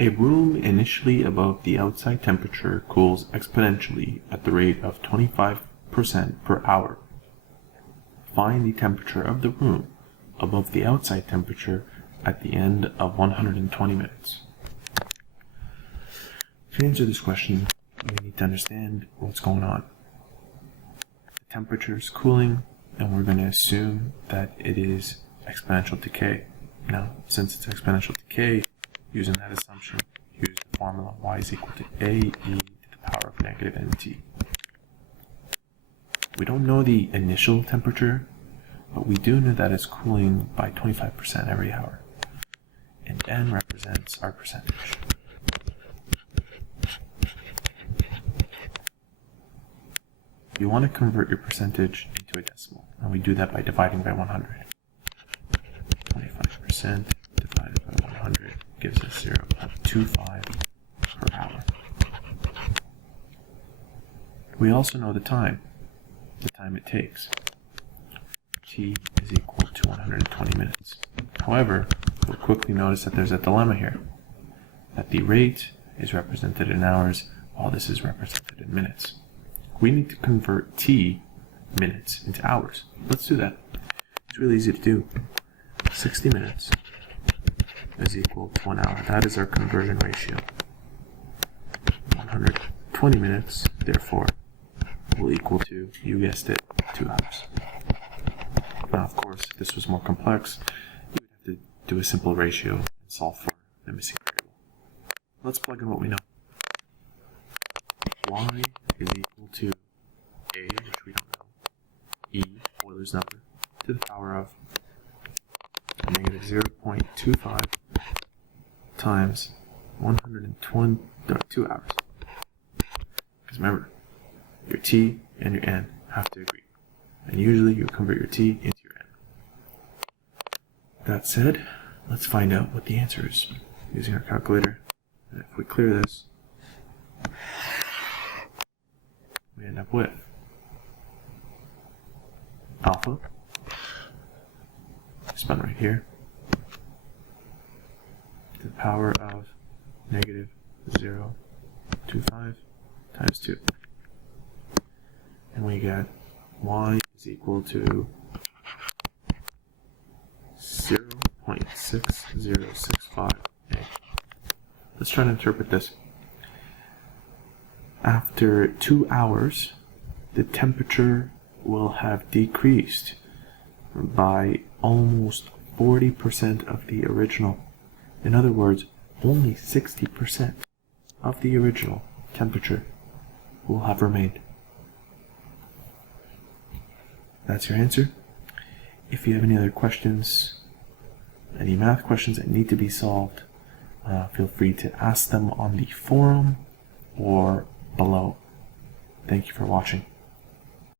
A room initially above the outside temperature cools exponentially at the rate of 25% per hour. Find the temperature of the room above the outside temperature at the end of 120 minutes. To answer this question, we need to understand what's going on. The temperature is cooling, and we're going to assume that it is exponential decay. Now, since it's exponential decay, using that assumption, use the formula y is equal to a e to the power of negative nt. We don't know the initial temperature, but we do know that it's cooling by 25% every hour. And n represents our percentage. You want to convert your percentage into a decimal, and we do that by dividing by 100. 25% divided by 100 gives us 0.25 per hour. We also know the time it takes. T is equal to 120 minutes. However, we'll quickly notice that there's a dilemma here, that the rate is represented in hours while this is represented in minutes. We need to convert T, minutes, into hours. Let's do that. It's really easy to do. 60 minutes is equal to 1 hour. That is our conversion ratio. 120 minutes, therefore, will equal to, you guessed it, 2 hours. Now, of course, if this was more complex, you would have to do a simple ratio and solve for the missing variable. Let's plug in what we know. Y is equal to A, which we don't know, E, Euler's number, to the power of negative 0.25 times 102 hours. Because remember, your T and your N have to agree. And usually you convert your T into your N. That said, let's find out what the answer is using our calculator. And if we clear this, we end up with alpha, spun right here, to the power of negative 0.25 times 2. And we get y is equal to 0.6065. Let's try to interpret this. After 2 hours, the temperature will have decreased by almost 40% of the original. In other words, only 60% of the original temperature will have remained. That's your answer. If you have any other questions, any math questions that need to be solved, feel free to ask them on the forum or below. Thank you for watching.